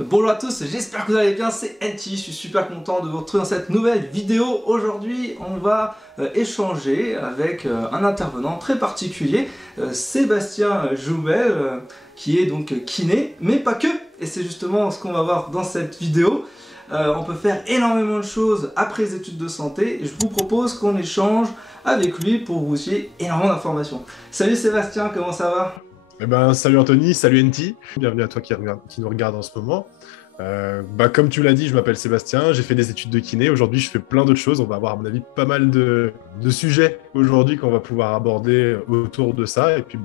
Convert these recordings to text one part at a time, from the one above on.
Bonjour à tous, j'espère que vous allez bien, c'est NT, je suis super content de vous retrouver dans cette nouvelle vidéo. Aujourd'hui, on va échanger avec un intervenant très particulier, Sébastien Joubel, qui est donc kiné, mais pas que, et c'est justement ce qu'on va voir dans cette vidéo. On peut faire énormément de choses après les études de santé, et je vous propose qu'on échange avec lui pour que vous ayez énormément d'informations. Salut Sébastien, comment ça va ? Salut Anthony, salut NT, bienvenue à toi qui nous regarde en ce moment. Comme tu l'as dit, je m'appelle Sébastien, j'ai fait des études de kiné, aujourd'hui je fais plein d'autres choses, on va avoir à mon avis pas mal de sujets aujourd'hui qu'on va pouvoir aborder autour de ça, et puis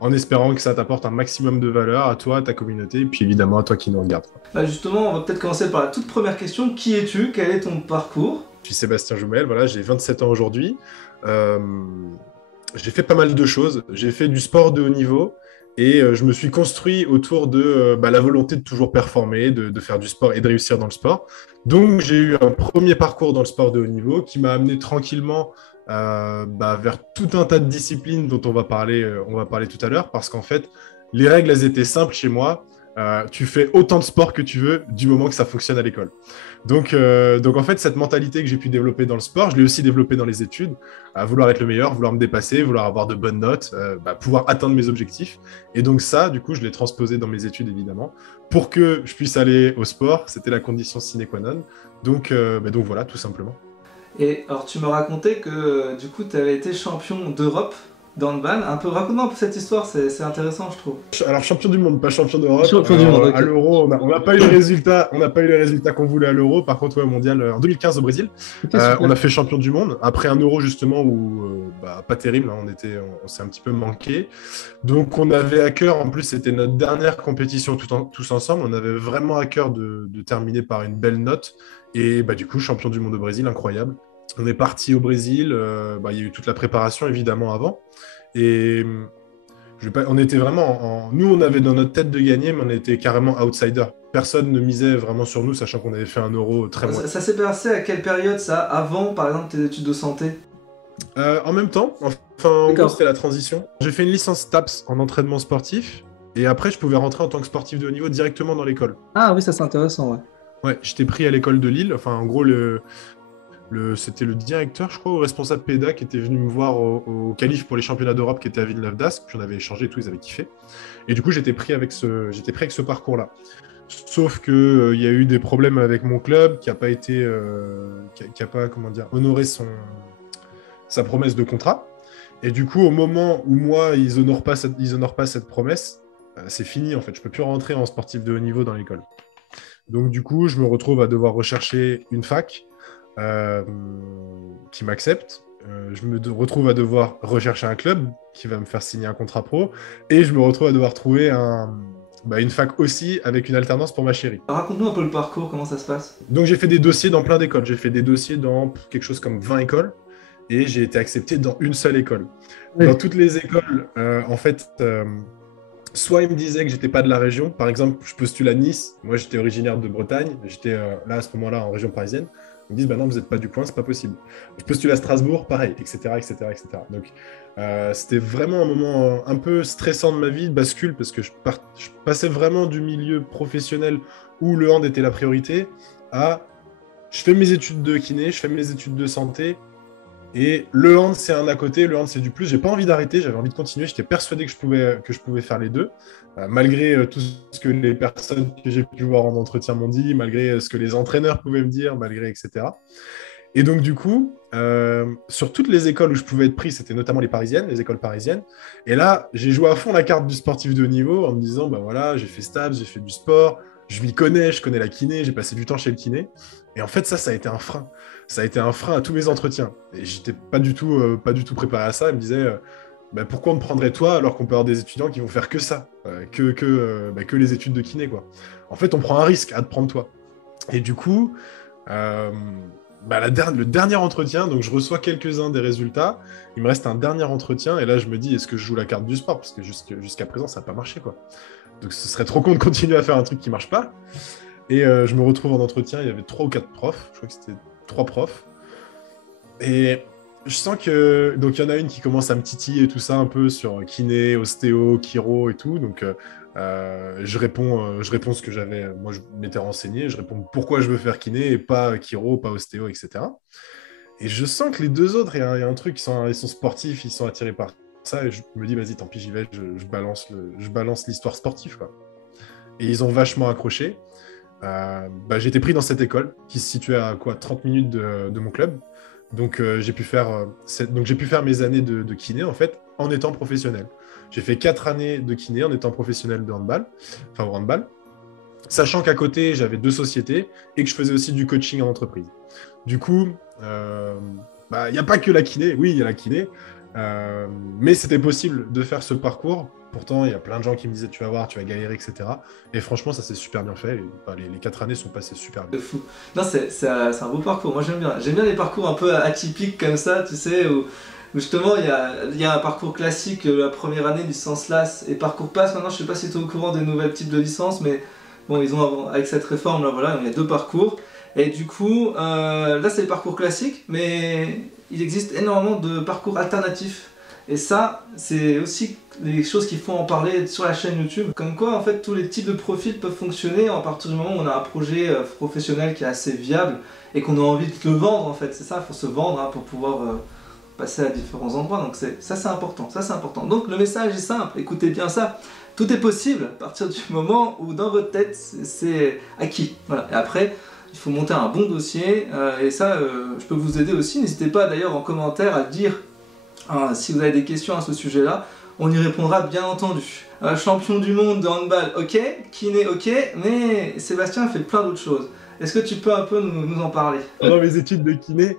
en espérant que ça t'apporte un maximum de valeur à toi, à ta communauté, et puis évidemment à toi qui nous regarde. Justement, on va peut-être commencer par la toute première question, qui es-tu ? Quel est ton parcours ? Je suis Sébastien Joumel, voilà, j'ai 27 ans aujourd'hui. J'ai fait pas mal de choses. J'ai fait du sport de haut niveau et je me suis construit autour de la volonté de toujours performer, de faire du sport et de réussir dans le sport. Donc, j'ai eu un premier parcours dans le sport de haut niveau qui m'a amené tranquillement vers tout un tas de disciplines dont on va parler tout à l'heure parce qu'en fait, les règles, elles étaient simples chez moi. Tu fais autant de sport que tu veux du moment que ça fonctionne à l'école. Donc en fait, cette mentalité que j'ai pu développer dans le sport, je l'ai aussi développée dans les études, à vouloir être le meilleur, vouloir me dépasser, vouloir avoir de bonnes notes, pouvoir atteindre mes objectifs. Et donc ça, du coup, je l'ai transposé dans mes études, évidemment, pour que je puisse aller au sport. C'était la condition sine qua non. Donc voilà, tout simplement. Et alors tu me racontais que du coup tu avais été champion d'Europe d'handball. Raconte-moi un peu cette histoire, c'est intéressant je trouve. Alors, champion du monde, pas champion d'Europe. Champion du monde, ok. À l'Euro, on n'a pas eu les résultats, on n'a pas eu les résultats qu'on voulait à l'Euro. Par contre, ouais, au mondial, en 2015 au Brésil, Ok, super. on a fait champion du monde. Après un Euro, justement, où pas terrible, hein, on s'est un petit peu manqué. Donc, on avait à cœur, en plus, c'était notre dernière compétition tous ensemble. On avait vraiment à cœur de terminer par une belle note. Et du coup, champion du monde au Brésil, incroyable. On est parti au Brésil. Il y a eu toute la préparation, évidemment, avant. Et on était vraiment Nous, on avait dans notre tête de gagner, mais on était carrément outsider. Personne ne misait vraiment sur nous, sachant qu'on avait fait un Euro très moyen. Ça s'est passé à quelle période ça ? Avant par exemple tes études de santé ? En même temps, en gros, D'accord. c'était la transition. J'ai fait une licence TAPS en entraînement sportif, et après, je pouvais rentrer en tant que sportif de haut niveau directement dans l'école. Ah oui, ça c'est intéressant, ouais. Ouais, j'étais pris à l'école de Lille. Enfin, en gros, c'était le directeur, je crois, ou responsable PEDA qui était venu me voir au qualif pour les championnats d'Europe qui était à Villeneuve d'Ascq. J'en avais échangé et tout, ils avaient kiffé. Et du coup, j'étais pris avec ce parcours-là. Sauf que y a eu des problèmes avec mon club qui a pas été, qui a pas, comment dire, honoré sa promesse de contrat. Et du coup, au moment où moi, ils honorent pas cette promesse, c'est fini en fait. Je peux plus rentrer en sportif de haut niveau dans l'école. Donc du coup, je me retrouve à devoir rechercher une fac qui m'accepte. Je me retrouve à devoir rechercher un club qui va me faire signer un contrat pro. Et je me retrouve à devoir trouver une fac aussi avec une alternance pour ma chérie. Raconte-nous un peu le parcours, comment ça se passe ? Donc j'ai fait des dossiers dans plein d'écoles. J'ai fait des dossiers dans quelque chose comme 20 écoles. Et j'ai été accepté dans une seule école. Oui. Dans toutes les écoles, en fait, soit ils me disaient que j'étais pas de la région. Par exemple, je postule à Nice. Moi, j'étais originaire de Bretagne. J'étais là, à ce moment-là, en région parisienne. Ils me disent, non, vous n'êtes pas du coin, c'est pas possible. Je postule à Strasbourg, pareil, etc., etc., etc. Donc, c'était vraiment un moment un peu stressant de ma vie, de bascule, parce que je passais vraiment du milieu professionnel où le hand était la priorité à je fais mes études de kiné, je fais mes études de santé, et le hand, c'est un à côté, le hand, c'est du plus. J'ai pas envie d'arrêter, j'avais envie de continuer. J'étais persuadé que je pouvais faire les deux, malgré tout ce que les personnes que j'ai pu voir en entretien m'ont dit, malgré ce que les entraîneurs pouvaient me dire, malgré etc. Et donc, du coup, sur toutes les écoles où je pouvais être pris, c'était notamment les écoles parisiennes. Et là, j'ai joué à fond la carte du sportif de haut niveau en me disant, voilà, j'ai fait STAPS, j'ai fait du sport, je m'y connais, je connais la kiné, j'ai passé du temps chez le kiné. Et en fait, ça a été un frein. Ça a été un frein à tous mes entretiens. Et j'étais pas du tout préparé à ça. Ils me disaient, pourquoi on te prendrait toi alors qu'on peut avoir des étudiants qui vont faire que ça, que les études de kiné, quoi. En fait, on prend un risque à te prendre toi. Et du coup, le dernier entretien, donc je reçois quelques-uns des résultats. Il me reste un dernier entretien et là, je me dis, est-ce que je joue la carte du sport ? Parce que jusqu'à présent, ça n'a pas marché, quoi. Donc, ce serait trop con de continuer à faire un truc qui marche pas. Et je me retrouve en entretien, il y avait 3 ou 4 profs, je crois que c'était 3 profs. Et je sens que... Donc il y en a une qui commence à me titiller et tout ça un peu sur kiné, ostéo, chiro et tout. Donc Je réponds ce que j'avais. Moi, je m'étais renseigné. Je réponds pourquoi je veux faire kiné et pas chiro, pas ostéo, etc. Et je sens que les deux autres, il y a un truc, ils sont sportifs, ils sont attirés par ça. Et je me dis, vas-y, tant pis, j'y vais, je balance l'histoire sportive, quoi. Et ils ont vachement accroché. J'ai été pris dans cette école qui se situait à quoi, 30 minutes de mon club. Donc, j'ai pu faire mes années de kiné, en fait, en étant professionnel. J'ai fait 4 années de kiné en étant professionnel de handball, enfin au handball, sachant qu'à côté, j'avais 2 sociétés et que je faisais aussi du coaching en entreprise. Du coup, il n'y a pas que la kiné. Oui, il y a la kiné. Mais c'était possible de faire ce parcours. Pourtant, il y a plein de gens qui me disaient tu vas voir, tu vas galérer, etc. Et franchement, ça s'est super bien fait. Les 4 années sont passées super bien. De fou. Non, c'est un beau parcours. Moi, j'aime bien. J'aime bien les parcours un peu atypiques comme ça, tu sais, où justement il y a un parcours classique, la première année, licence LAS et parcours passe. Maintenant, je sais pas si tu es au courant des nouvelles types de licences, mais bon, ils ont, avec cette réforme, là, voilà, il y a 2 parcours. Et du coup, là, c'est les parcours classiques, mais il existe énormément de parcours alternatifs. Et ça, c'est aussi les choses qu'il faut en parler sur la chaîne YouTube. Comme quoi, en fait, tous les types de profils peuvent fonctionner à partir du moment où on a un projet professionnel qui est assez viable et qu'on a envie de le vendre, en fait. C'est ça, il faut se vendre hein, pour pouvoir passer à différents endroits. Donc ça, c'est important. Ça, c'est important. Donc le message est simple. Écoutez bien ça. Tout est possible à partir du moment où dans votre tête, c'est acquis. Voilà. Et après, il faut monter un bon dossier. Et ça, je peux vous aider aussi. N'hésitez pas d'ailleurs en commentaire à dire si vous avez des questions à ce sujet-là, on y répondra bien entendu. Champion du monde de handball, ok. Kiné, ok. Mais Sébastien fait plein d'autres choses. Est-ce que tu peux un peu nous en parler? Pendant mes études de kiné,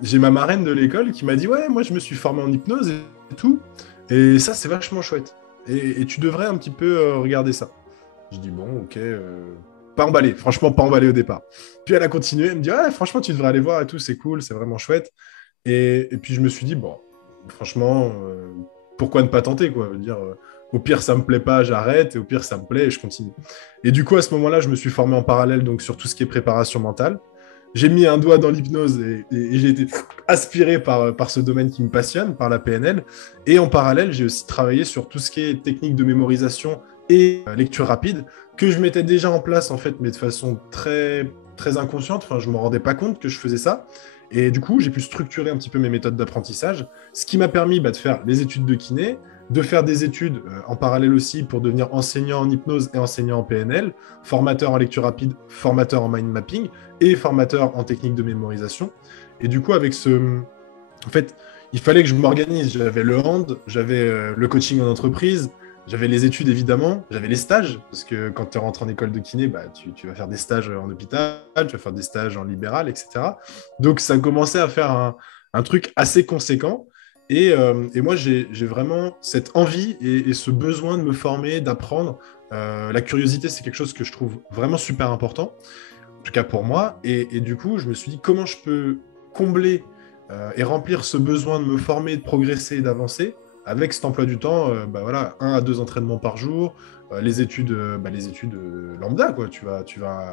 j'ai ma marraine de l'école qui m'a dit ouais, moi je me suis formé en hypnose et tout. Et ça, c'est vachement chouette. Et tu devrais un petit peu regarder ça. Je dis bon, ok. Pas emballé, franchement pas emballé au départ. Puis elle a continué, elle me dit ouais, franchement tu devrais aller voir et tout, c'est cool, c'est vraiment chouette. Et puis je me suis dit, bon, franchement, pourquoi ne pas tenter, quoi? Je veux dire, au pire, ça me plaît pas, j'arrête, et au pire, ça me plaît, et je continue. Et du coup, à ce moment-là, je me suis formé en parallèle donc, sur tout ce qui est préparation mentale. J'ai mis un doigt dans l'hypnose et j'ai été aspiré par ce domaine qui me passionne, par la PNL. Et en parallèle, j'ai aussi travaillé sur tout ce qui est technique de mémorisation et lecture rapide, que je mettais déjà en place, en fait, mais de façon très, très inconsciente. Enfin, je ne me rendais pas compte que je faisais ça. Et du coup, j'ai pu structurer un petit peu mes méthodes d'apprentissage, ce qui m'a permis de faire les études de kiné, de faire des études en parallèle aussi pour devenir enseignant en hypnose et enseignant en PNL, formateur en lecture rapide, formateur en mind mapping et formateur en technique de mémorisation. Et du coup, avec ce... En fait, il fallait que je m'organise. J'avais le hand, j'avais le coaching en entreprise, j'avais les études évidemment, j'avais les stages, parce que quand tu rentres en école de kiné, tu vas faire des stages en hôpital, tu vas faire des stages en libéral, etc. Donc ça commençait à faire un truc assez conséquent. Et moi, j'ai vraiment cette envie et ce besoin de me former, d'apprendre. La curiosité, c'est quelque chose que je trouve vraiment super important, en tout cas pour moi. Et du coup, je me suis dit, comment je peux combler et remplir ce besoin de me former, de progresser et d'avancer avec cet emploi du temps, voilà, 1 à 2 entraînements par jour, les études lambda, quoi. Tu vas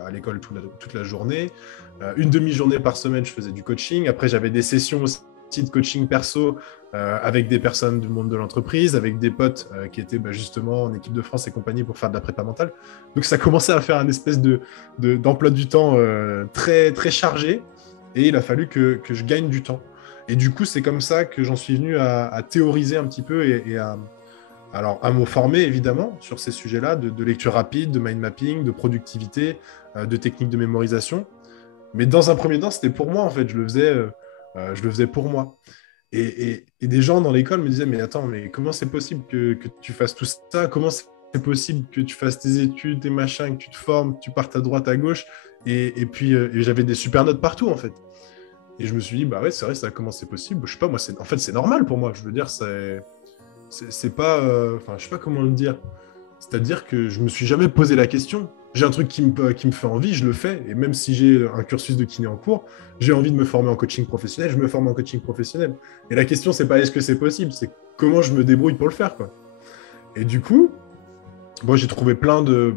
à l'école toute la journée. Une demi-journée par semaine, je faisais du coaching. Après, j'avais des sessions aussi de coaching perso avec des personnes du monde de l'entreprise, avec des potes qui étaient justement en équipe de France et compagnie pour faire de la prépa mentale. Donc, ça commençait à faire un espèce d'emploi du temps très, très chargé. Et il a fallu que je gagne du temps. Et du coup, c'est comme ça que j'en suis venu à théoriser un petit peu et à me former, évidemment, sur ces sujets-là, de lecture rapide, de mind mapping, de productivité, de techniques de mémorisation. Mais dans un premier temps, c'était pour moi, en fait. Je le faisais pour moi. Et des gens dans l'école me disaient, mais attends, mais comment c'est possible que tu fasses tout ça? Comment c'est possible que tu fasses tes études, tes machins, que tu te formes, que tu partes à droite, à gauche? Et puis, j'avais des super notes partout, en fait. Et je me suis dit, bah ouais, c'est vrai, ça, comment c'est possible? Je sais pas, moi, en fait, c'est normal pour moi. Je veux dire, c'est pas... Enfin, je sais pas comment le dire. C'est-à-dire que je me suis jamais posé la question. J'ai un truc qui me fait envie, je le fais. Et même si j'ai un cursus de kiné en cours, j'ai envie de me former en coaching professionnel, je me forme en coaching professionnel. Et la question, c'est pas est-ce que c'est possible, c'est comment je me débrouille pour le faire, quoi. Et du coup, moi, j'ai trouvé plein de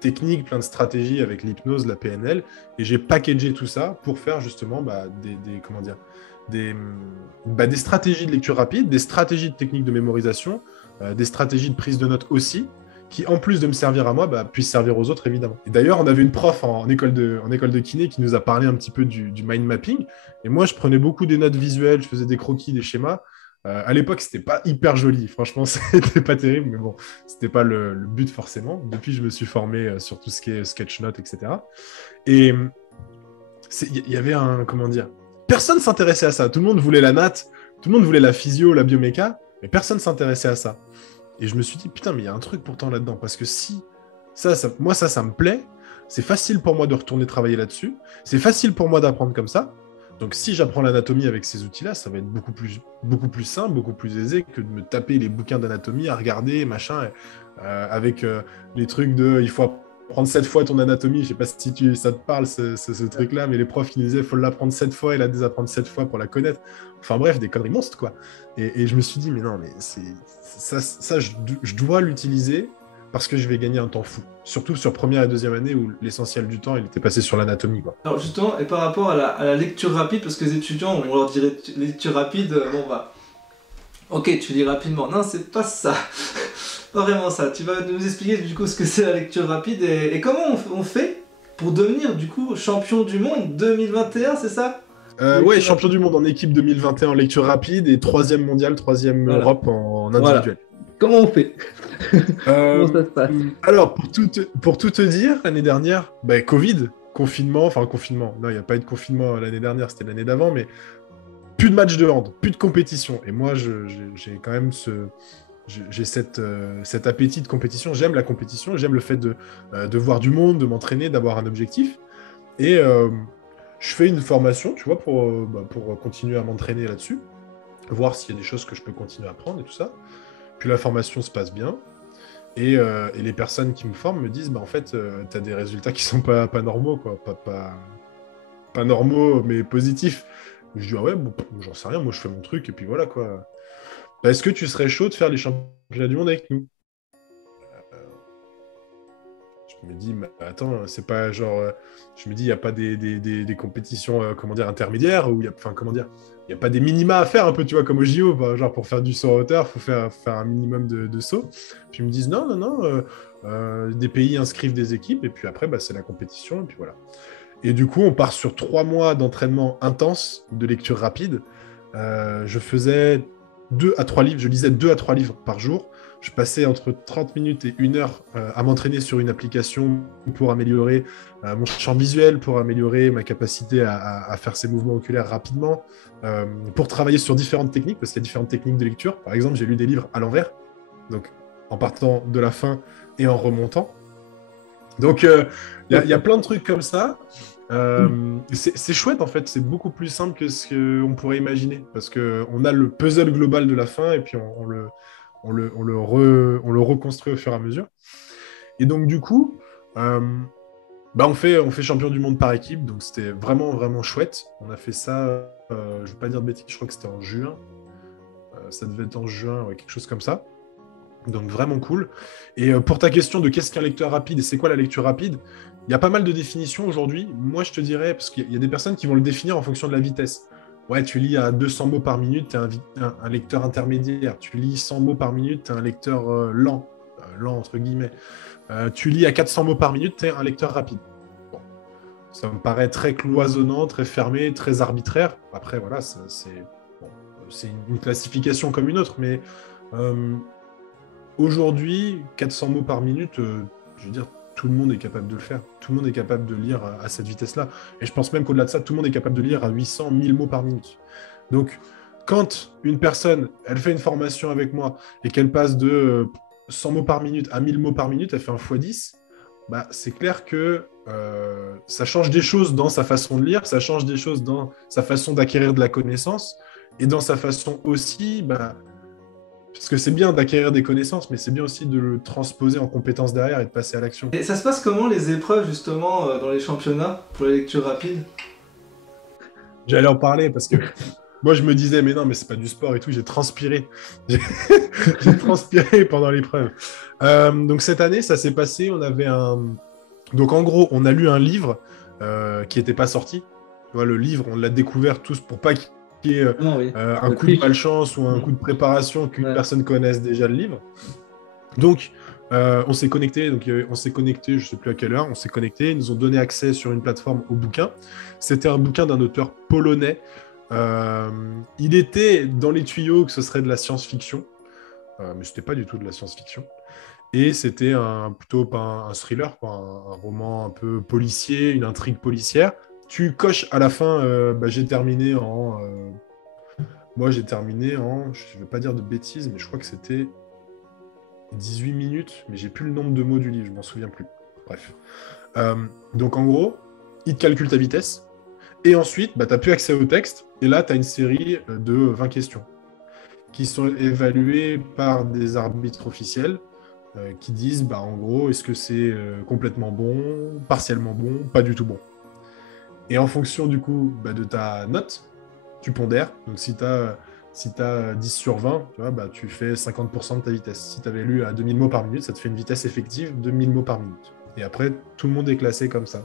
techniques, plein de stratégies avec l'hypnose, la PNL, et j'ai packagé tout ça pour faire justement des stratégies de lecture rapide, des stratégies de technique de mémorisation, des stratégies de prise de notes aussi, qui, en plus de me servir à moi, bah, puisse servir aux autres, évidemment. Et d'ailleurs, on avait une prof en école de kiné qui nous a parlé un petit peu du mind mapping. Et moi, je prenais beaucoup des notes visuelles, je faisais des croquis, des schémas. À l'époque, c'était pas hyper joli. Franchement, c'était pas terrible, mais bon, c'était pas le but forcément. Depuis, je me suis formé sur tout ce qui est sketchnote, etc. Et il y avait un, comment dire, personne s'intéressait à ça. Tout le monde voulait la natte, tout le monde voulait la physio, la bioméca, mais personne s'intéressait à ça. Et je me suis dit, putain, mais il y a un truc pourtant là-dedans. Parce que si moi, ça me plaît, c'est facile pour moi de retourner travailler là-dessus. C'est facile pour moi d'apprendre comme ça. Donc, si j'apprends l'anatomie avec ces outils-là, ça va être beaucoup plus simple, beaucoup plus aisé que de me taper les bouquins d'anatomie à regarder, machin, avec les trucs de il faut apprendre 7 fois ton anatomie. Je sais pas si ça te parle, ce truc-là, mais les profs qui nous disaient il faut l'apprendre 7 fois et la désapprendre 7 fois pour la connaître. Enfin bref, des conneries monstres, quoi. Et je me suis dit, mais non, mais je dois l'utiliser parce que je vais gagner un temps fou. Surtout sur première et deuxième année où l'essentiel du temps, il était passé sur l'anatomie, quoi. Alors justement, et par rapport à la lecture rapide, parce que les étudiants, on leur dirait lecture rapide, bon bah... Ok, tu lis rapidement. Non, c'est pas ça. Pas vraiment ça. Tu vas nous expliquer du coup ce que c'est la lecture rapide et comment on fait pour devenir du coup champion du monde 2021, c'est ça? Ouais, champion du monde en équipe 2021 en lecture rapide et 3e mondial, 3e Voilà. Europe en individuel. Voilà. Comment on fait? Comment ça se passe? Alors, pour tout te dire, l'année dernière, Covid, confinement, non, il n'y a pas eu de confinement l'année dernière, c'était l'année d'avant, mais plus de matchs de hand, plus de compétition. Et moi, j'ai quand même j'ai cet appétit de compétition. J'aime la compétition, j'aime le fait de voir du monde, de m'entraîner, d'avoir un objectif. Et je fais une formation, tu vois, pour continuer à m'entraîner là-dessus, voir s'il y a des choses que je peux continuer à apprendre et tout ça. Puis la formation se passe bien. Et les personnes qui me forment me disent, en fait, tu as des résultats qui sont pas normaux, quoi. Pas normaux, mais positifs. Je dis, ah ouais, bon, j'en sais rien, moi je fais mon truc, et puis voilà, quoi. Est-ce que tu serais chaud de faire les championnats du monde avec nous? Je me dis, mais attends, c'est pas genre... je me dis, il n'y a pas des compétitions, comment dire, intermédiaires, ou il y a pas des minima à faire, un peu, tu vois, comme au JO, genre pour faire du saut à hauteur, il faut faire un minimum de sauts. Puis ils me disent, non, des pays inscrivent des équipes, et puis après, c'est la compétition, et puis voilà. Et du coup, on part sur 3 mois d'entraînement intense, de lecture rapide. Je faisais 2 à 3 livres, je lisais 2 à 3 livres par jour. Je passais entre 30 minutes et 1 heure à m'entraîner sur une application pour améliorer mon champ visuel, pour améliorer ma capacité à faire ces mouvements oculaires rapidement, pour travailler sur différentes techniques, parce qu'il y a différentes techniques de lecture. Par exemple, j'ai lu des livres à l'envers, donc en partant de la fin et en remontant. Donc, il y a plein de trucs comme ça. C'est chouette, en fait. C'est beaucoup plus simple que ce qu'on pourrait imaginer, parce qu'on a le puzzle global de la fin, et puis on le reconstruit au fur et à mesure. Et donc, du coup, on fait champion du monde par équipe, donc c'était vraiment, vraiment chouette. On a fait ça, je ne vais pas dire de bêtises, je crois que c'était en juin. Ça devait être en juin, ouais, quelque chose comme ça. Donc, vraiment cool. Et pour ta question de qu'est-ce qu'un lecteur rapide et c'est quoi la lecture rapide, il y a pas mal de définitions aujourd'hui. Moi, je te dirais, parce qu'il y a des personnes qui vont le définir en fonction de la vitesse. Ouais, tu lis à 200 mots par minute, tu es un lecteur intermédiaire. Tu lis 100 mots par minute, tu es un lecteur lent entre guillemets. Tu lis à 400 mots par minute, tu es un lecteur rapide. Bon. Ça me paraît très cloisonnant, très fermé, très arbitraire. Après, voilà, c'est une classification comme une autre, mais aujourd'hui, 400 mots par minute, je veux dire, tout le monde est capable de le faire. Tout le monde est capable de lire à cette vitesse-là. Et je pense même qu'au-delà de ça, tout le monde est capable de lire à 800, 1000 mots par minute. Donc, quand une personne, elle fait une formation avec moi et qu'elle passe de 100 mots par minute à 1000 mots par minute, elle fait un x10, c'est clair que ça change des choses dans sa façon de lire, ça change des choses dans sa façon d'acquérir de la connaissance et dans sa façon aussi... parce que c'est bien d'acquérir des connaissances, mais c'est bien aussi de le transposer en compétences derrière et de passer à l'action. Et ça se passe comment les épreuves justement dans les championnats pour la lecture rapide? J'allais en parler parce que moi je me disais mais non mais c'est pas du sport et tout, j'ai transpiré. J'ai transpiré pendant l'épreuve. Donc cette année ça s'est passé, donc en gros on a lu un livre qui n'était pas sorti. Tu vois, le livre on l'a découvert tous pour pas qu'il y ait un coup de malchance ou un coup de préparation qu'une personne connaisse déjà le livre. Donc, On s'est connecté, je ne sais plus à quelle heure, on s'est connecté, ils nous ont donné accès sur une plateforme au bouquin. C'était un bouquin d'un auteur polonais. Il était dans les tuyaux que ce serait de la science-fiction, mais c'était pas du tout de la science-fiction. Et c'était plutôt pas un thriller, quoi, un roman un peu policier, une intrigue policière. Tu coches à la fin, j'ai terminé en... moi, j'ai terminé en... Je ne vais pas dire de bêtises, mais je crois que c'était 18 minutes, mais j'ai plus le nombre de mots du livre, je m'en souviens plus. Bref. Donc, en gros, il te calcule ta vitesse. Et ensuite, tu n'as plus accès au texte. Et là, tu as une série de 20 questions qui sont évaluées par des arbitres officiels qui disent, en gros, est-ce que c'est complètement bon, partiellement bon, pas du tout bon. Et en fonction, du coup, de ta note, tu pondères. Donc, si tu as 10 sur 20, tu vois, tu fais 50% de ta vitesse. Si tu avais lu à 2000 mots par minute, ça te fait une vitesse effective de 1000 mots par minute. Et après, tout le monde est classé comme ça.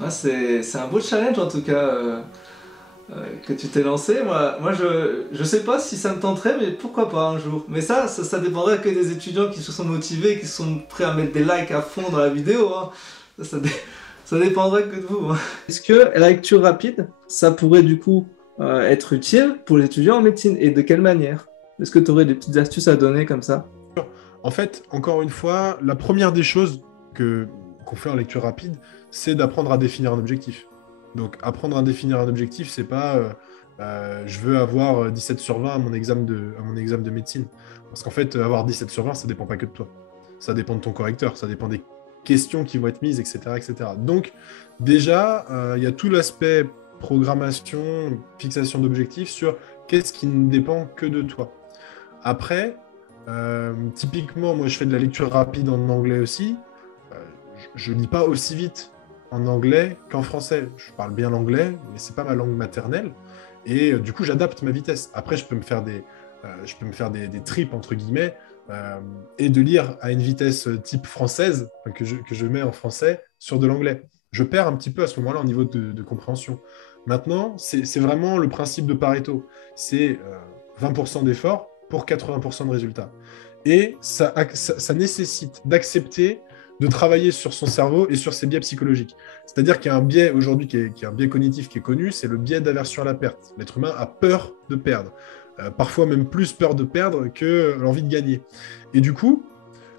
Ah, c'est un beau challenge en tout cas que tu t'es lancé. Moi je sais pas si ça me tenterait, mais pourquoi pas un jour. Mais ça dépendrait que des étudiants qui se sont motivés, qui sont prêts à mettre des likes à fond dans la vidéo. Hein. Ça dépendrait que de vous. Hein. Est-ce que la lecture rapide, ça pourrait du coup être utile pour les étudiants en médecine et de quelle manière? Est-ce que tu aurais des petites astuces à donner comme ça? En fait, encore une fois, la première des choses qu'on fait en lecture rapide, c'est d'apprendre à définir un objectif. Donc, apprendre à définir un objectif, c'est pas je veux avoir 17 sur 20 à mon examen de médecine. Parce qu'en fait, avoir 17 sur 20, ça dépend pas que de toi. Ça dépend de ton correcteur, ça dépend des questions qui vont être mises, etc. etc. Donc, déjà, il y a tout l'aspect programmation, fixation d'objectifs sur qu'est-ce qui ne dépend que de toi. Après, typiquement, moi, je fais de la lecture rapide en anglais aussi. Je lis pas aussi vite en anglais qu'en français. Je parle bien l'anglais, mais c'est pas ma langue maternelle. Et du coup, j'adapte ma vitesse. Après, je peux me faire des trips, entre guillemets, et de lire à une vitesse type française, que je mets en français, sur de l'anglais. Je perds un petit peu à ce moment-là au niveau de compréhension. Maintenant, c'est vraiment le principe de Pareto. C'est 20% d'effort pour 80% de résultats. Et ça nécessite d'accepter de travailler sur son cerveau et sur ses biais psychologiques. C'est-à-dire qu'il y a un biais aujourd'hui qui est un biais cognitif qui est connu, c'est le biais d'aversion à la perte. L'être humain a peur de perdre. Parfois même plus peur de perdre que l'envie de gagner. Et du coup,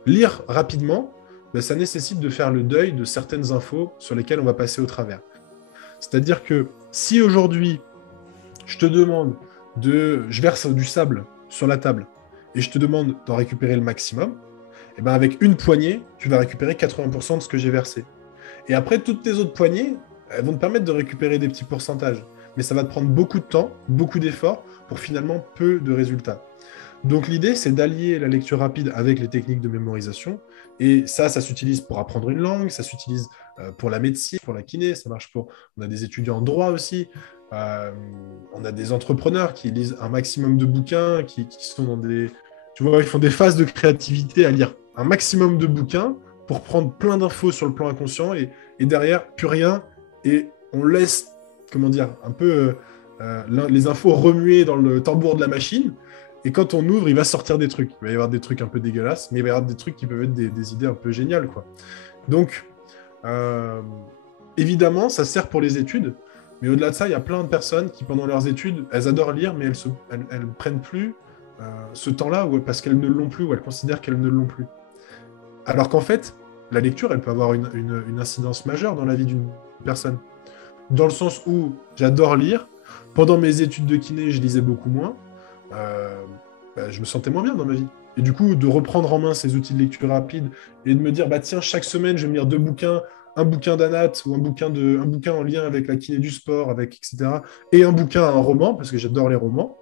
lire rapidement, ça nécessite de faire le deuil de certaines infos sur lesquelles on va passer au travers. C'est-à-dire que si aujourd'hui, je te demande je verse du sable sur la table et je te demande d'en récupérer le maximum, et ben avec une poignée, tu vas récupérer 80% de ce que j'ai versé. Et après, toutes tes autres poignées, elles vont te permettre de récupérer des petits pourcentages. Mais ça va te prendre beaucoup de temps, beaucoup d'efforts, pour finalement peu de résultats. Donc l'idée, c'est d'allier la lecture rapide avec les techniques de mémorisation. Et ça s'utilise pour apprendre une langue, ça s'utilise pour la médecine, pour la kiné, ça marche pour... On a des étudiants en droit aussi. On a des entrepreneurs qui lisent un maximum de bouquins, qui sont dans des... Tu vois, ils font des phases de créativité à lire un maximum de bouquins pour prendre plein d'infos sur le plan inconscient et derrière, plus rien. Et on laisse, comment dire, un peu les infos remuer dans le tambour de la machine. Et quand on ouvre, il va sortir des trucs. Il va y avoir des trucs un peu dégueulasses, mais il va y avoir des trucs qui peuvent être des idées un peu géniales, quoi. Donc, évidemment, ça sert pour les études. Mais au-delà de ça, il y a plein de personnes qui, pendant leurs études, elles adorent lire, mais elles ne prennent plus ce temps-là parce qu'elles ne l'ont plus ou elles considèrent qu'elles ne l'ont plus. Alors qu'en fait, la lecture, elle peut avoir une incidence majeure dans la vie d'une personne. Dans le sens où j'adore lire. Pendant mes études de kiné, je lisais beaucoup moins. Je me sentais moins bien dans ma vie. Et du coup, de reprendre en main ces outils de lecture rapide et de me dire, tiens, chaque semaine, je vais me lire 2 bouquins, un bouquin d'anat ou un bouquin en lien avec la kiné du sport, etc. Et un roman, parce que j'adore les romans.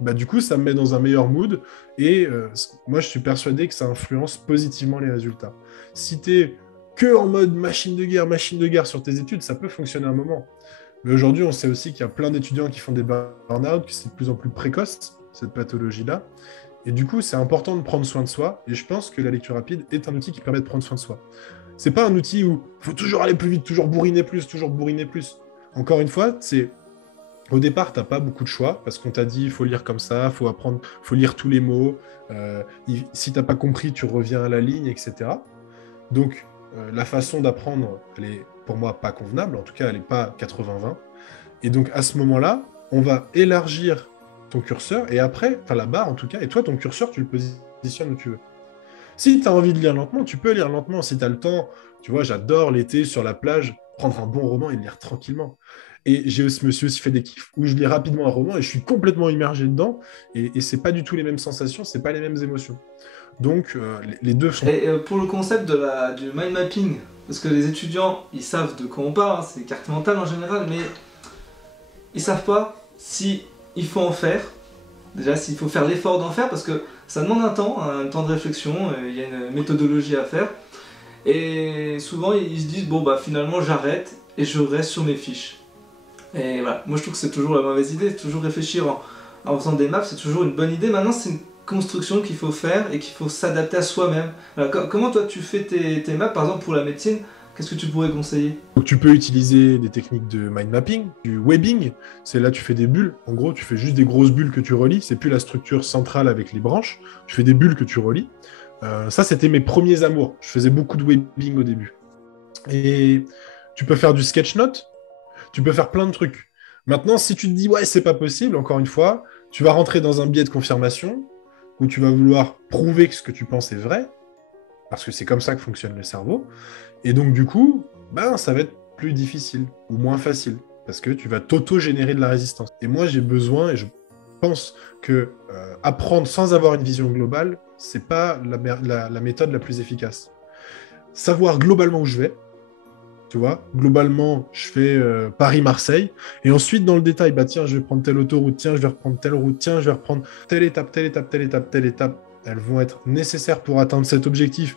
Du coup, ça me met dans un meilleur mood et moi, je suis persuadé que ça influence positivement les résultats. Si tu es que en mode machine de guerre sur tes études, ça peut fonctionner un moment. Mais aujourd'hui, on sait aussi qu'il y a plein d'étudiants qui font des burn-out, que c'est de plus en plus précoce, cette pathologie-là. Et du coup, c'est important de prendre soin de soi et je pense que la lecture rapide est un outil qui permet de prendre soin de soi. C'est pas un outil où il faut toujours aller plus vite, toujours bourriner plus. Encore une fois, Au départ, tu n'as pas beaucoup de choix parce qu'on t'a dit il faut lire comme ça, il faut apprendre, faut lire tous les mots. Si tu n'as pas compris, tu reviens à la ligne, etc. Donc, la façon d'apprendre, elle est pour moi pas convenable. En tout cas, elle n'est pas 80-20. Et donc, à ce moment-là, on va élargir ton curseur et après, enfin la barre en tout cas, et toi, ton curseur, tu le positionnes où tu veux. Si tu as envie de lire lentement, tu peux lire lentement. Si tu as le temps, tu vois, j'adore l'été sur la plage, prendre un bon roman et le lire tranquillement. Et je me suis aussi fait des kiffs où je lis rapidement un roman et je suis complètement immergé dedans. Et c'est pas du tout les mêmes sensations, c'est pas les mêmes émotions. Donc, les deux sont... Et pour le concept du mind mapping, parce que les étudiants, ils savent de quoi on parle, hein, c'est carte mentale en général, mais ils savent pas si il faut en faire. Déjà, s'il faut faire l'effort d'en faire, parce que ça demande un temps de réflexion, il y a une méthodologie à faire. Et souvent, ils se disent, bon, bah finalement, j'arrête et je reste sur mes fiches. Et voilà, moi je trouve que c'est toujours la mauvaise idée, toujours réfléchir en faisant des maps, c'est toujours une bonne idée. Maintenant, c'est une construction qu'il faut faire et qu'il faut s'adapter à soi-même. Voilà, comment toi tu fais tes maps, par exemple pour la médecine, qu'est-ce que tu pourrais conseiller? Donc, tu peux utiliser des techniques de mind mapping, du webbing, c'est là tu fais des bulles. En gros, tu fais juste des grosses bulles que tu relis, c'est plus la structure centrale avec les branches, tu fais des bulles que tu relis. Ça, c'était mes premiers amours. Je faisais beaucoup de webbing au début. Et tu peux faire du sketch note, tu peux faire plein de trucs. Maintenant, si tu te dis, ouais, c'est pas possible, encore une fois, tu vas rentrer dans un biais de confirmation où tu vas vouloir prouver que ce que tu penses est vrai, parce que c'est comme ça que fonctionne le cerveau. Et donc, du coup, ben, ça va être plus difficile ou moins facile, parce que tu vas t'auto-générer de la résistance. Et moi, j'ai besoin, et je pense que apprendre sans avoir une vision globale, c'est pas la méthode la plus efficace. Savoir globalement où je vais, tu vois, globalement, je fais Paris-Marseille, et ensuite, dans le détail, bah tiens, je vais prendre telle autoroute, tiens, je vais reprendre telle route, tiens, je vais reprendre telle étape, telle étape, telle étape, telle étape. Elles vont être nécessaires pour atteindre cet objectif,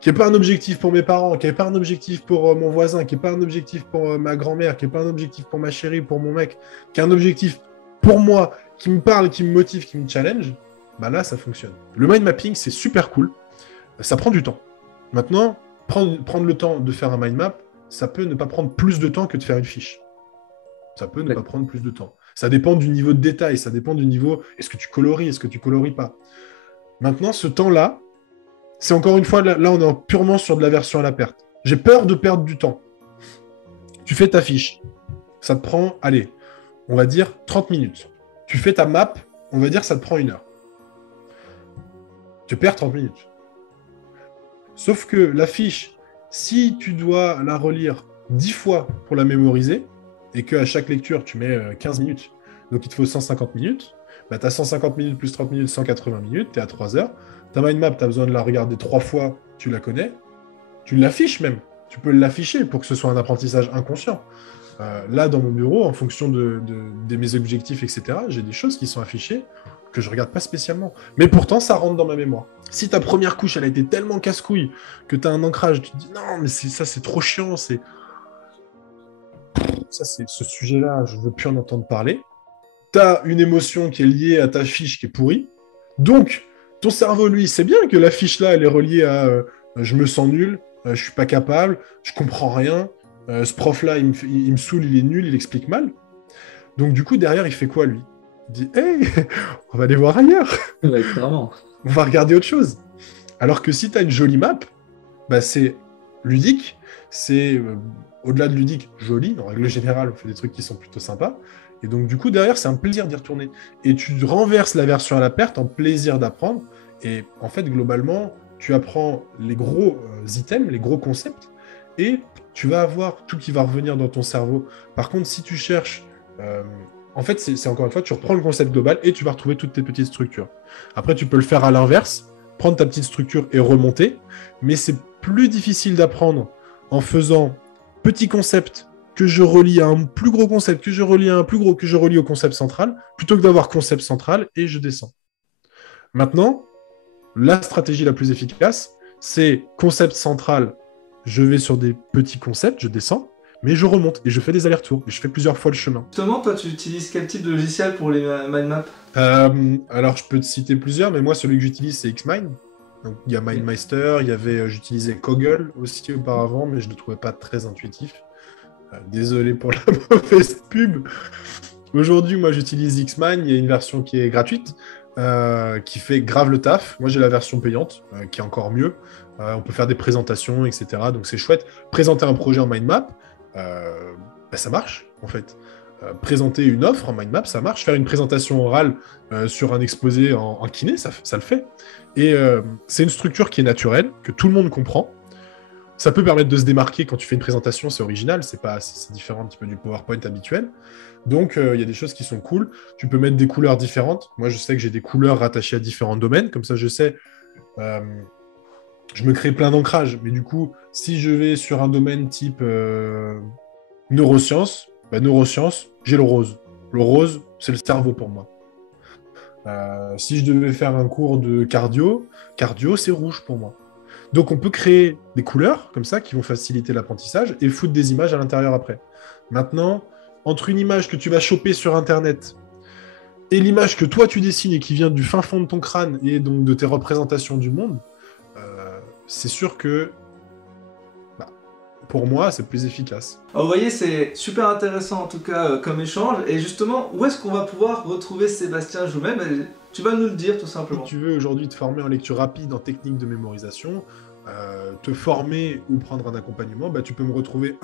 qui n'est pas un objectif pour mes parents, qui n'est pas un objectif pour mon voisin, qui n'est pas un objectif pour ma grand-mère, qui n'est pas un objectif pour ma chérie, pour mon mec, qui est un objectif pour moi, qui me parle, qui me motive, qui me challenge, bah là, ça fonctionne. Le mind mapping, c'est super cool, ça prend du temps. Maintenant, prendre le temps de faire un mind map, ça peut ne pas prendre plus de temps que de faire une fiche. Ça peut ne pas prendre plus de temps. Ça dépend du niveau de détail, ça dépend du niveau, est-ce que tu colories, est-ce que tu colories pas. Maintenant, ce temps-là, c'est encore une fois, là, on est purement sur de la version à la perte. J'ai peur de perdre du temps. Tu fais ta fiche. Ça te prend, allez, on va dire 30 minutes. Tu fais ta map, on va dire ça te prend 1 heure. Tu perds 30 minutes. Sauf que la fiche, si tu dois la relire 10 fois pour la mémoriser, et qu'à chaque lecture, tu mets 15 minutes, donc il te faut 150 minutes, bah, tu as 150 minutes plus 30 minutes, 180 minutes, tu es à 3 heures. Ta mind map, tu as besoin de la regarder 3 fois, tu la connais. Tu l'affiches même. Tu peux l'afficher pour que ce soit un apprentissage inconscient. Là, dans mon bureau, en fonction de mes objectifs, etc., j'ai des choses qui sont affichées que je regarde pas spécialement. Mais pourtant, ça rentre dans ma mémoire. Si ta première couche, elle a été tellement casse-couille que tu as un ancrage, tu te dis non, mais ça, c'est trop chiant. Ça, c'est ce sujet-là, je veux plus en entendre parler. Tu as une émotion qui est liée à ta fiche qui est pourrie. Donc, ton cerveau, lui, sait bien que la fiche là, elle est reliée à je me sens nul, je suis pas capable, je comprends rien, ce prof-là, il me saoule, il est nul, il explique mal. Donc, du coup, derrière, il fait quoi, lui? Il dit hey, on va aller voir ailleurs. Ouais, clairement. On va regarder autre chose. Alors que si tu as une jolie map, bah, c'est ludique, c'est au-delà de ludique, joli. En règle générale, on fait des trucs qui sont plutôt sympas. Et donc, du coup, derrière, c'est un plaisir d'y retourner. Et tu renverses la version à la perte en plaisir d'apprendre. Et en fait, globalement, tu apprends les gros items, les gros concepts, et tu vas avoir tout qui va revenir dans ton cerveau. Par contre, si tu cherches... en fait, c'est encore une fois, tu reprends le concept global et tu vas retrouver toutes tes petites structures. Après, tu peux le faire à l'inverse, prendre ta petite structure et remonter, mais c'est plus difficile d'apprendre en faisant petit concept que je relie à un plus gros concept, que je relie à un plus gros, que je relie au concept central, plutôt que d'avoir concept central et je descends. Maintenant, la stratégie la plus efficace, c'est concept central, je vais sur des petits concepts, je descends, mais je remonte et je fais des allers-retours et je fais plusieurs fois le chemin. Justement, toi, tu utilises quel type de logiciel pour les mind maps? Alors, je peux te citer plusieurs, mais moi, celui que j'utilise, c'est Xmind. Donc, il y a MindMeister, j'utilisais Koggle aussi auparavant, mais je ne le trouvais pas très intuitif. Désolé pour la mauvaise pub. Aujourd'hui, moi, j'utilise Xmind. Il y a une version qui est gratuite, qui fait grave le taf. Moi, j'ai la version payante, qui est encore mieux. On peut faire des présentations, etc. Donc, c'est chouette. Présenter un projet en mind map, ça marche, en fait. Présenter une offre en mind map, ça marche. Faire une présentation orale sur un exposé en kiné, ça le fait. Et c'est une structure qui est naturelle, que tout le monde comprend. Ça peut permettre de se démarquer quand tu fais une présentation, c'est original, c'est différent un petit peu du PowerPoint habituel. Donc, il y a des choses qui sont cool. Tu peux mettre des couleurs différentes. Moi, je sais que j'ai des couleurs rattachées à différents domaines. Comme ça, je sais, je me crée plein d'ancrages. Mais du coup, si je vais sur un domaine type neurosciences, neurosciences, j'ai le rose. Le rose, c'est le cerveau pour moi. Si je devais faire un cours de cardio, cardio, c'est rouge pour moi. Donc, on peut créer des couleurs comme ça qui vont faciliter l'apprentissage et foutre des images à l'intérieur après. Maintenant, entre une image que tu vas choper sur Internet et l'image que toi tu dessines et qui vient du fin fond de ton crâne et donc de tes représentations du monde, c'est sûr que pour moi, c'est plus efficace. Alors, vous voyez, c'est super intéressant en tout cas comme échange. Et justement, où est-ce qu'on va pouvoir retrouver Sébastien Joumet? Tu vas nous le dire tout simplement. Si tu veux aujourd'hui te former en lecture rapide, en technique de mémorisation, te former ou prendre un accompagnement, tu peux me retrouver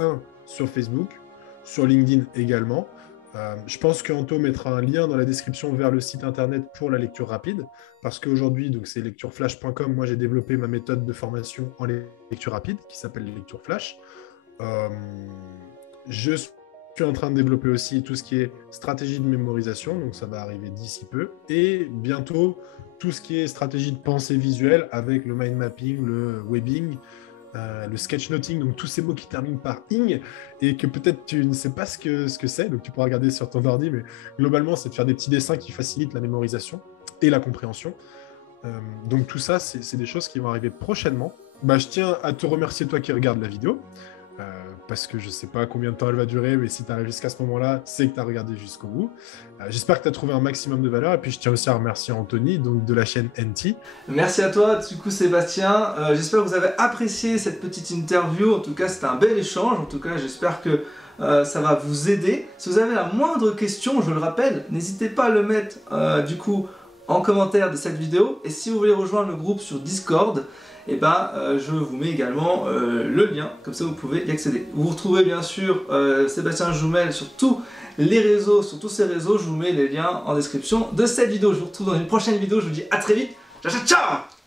sur Facebook, sur LinkedIn également. Je pense qu'Anto mettra un lien dans la description vers le site internet pour la lecture rapide, parce qu'aujourd'hui, donc c'est lectureflash.com, moi j'ai développé ma méthode de formation en lecture rapide qui s'appelle Lecture Flash. Je suis en train de développer aussi tout ce qui est stratégie de mémorisation, donc ça va arriver d'ici peu, et bientôt tout ce qui est stratégie de pensée visuelle avec le mind mapping, le webbing, le sketchnoting, donc tous ces mots qui terminent par ing et que peut-être tu ne sais pas ce que c'est, donc tu pourras regarder sur ton ordi, mais globalement c'est de faire des petits dessins qui facilitent la mémorisation et la compréhension. Donc tout ça, c'est des choses qui vont arriver prochainement. Je tiens à te remercier toi qui regardes la vidéo, parce que je ne sais pas combien de temps elle va durer, mais si tu arrives jusqu'à ce moment-là, c'est que tu as regardé jusqu'au bout. J'espère que tu as trouvé un maximum de valeur, et puis je tiens aussi à remercier Anthony, donc de la chaîne NT. Merci à toi, du coup Sébastien. J'espère que vous avez apprécié cette petite interview. En tout cas, c'était un bel échange. En tout cas, j'espère que ça va vous aider. Si vous avez la moindre question, je le rappelle, n'hésitez pas à le mettre du coup en commentaire de cette vidéo. Et si vous voulez rejoindre le groupe sur Discord, je vous mets également le lien, comme ça vous pouvez y accéder. Vous retrouverez bien sûr Sébastien Joumet sur tous les réseaux, sur tous ces réseaux, je vous mets les liens en description de cette vidéo. Je vous retrouve dans une prochaine vidéo, je vous dis à très vite, ciao ciao.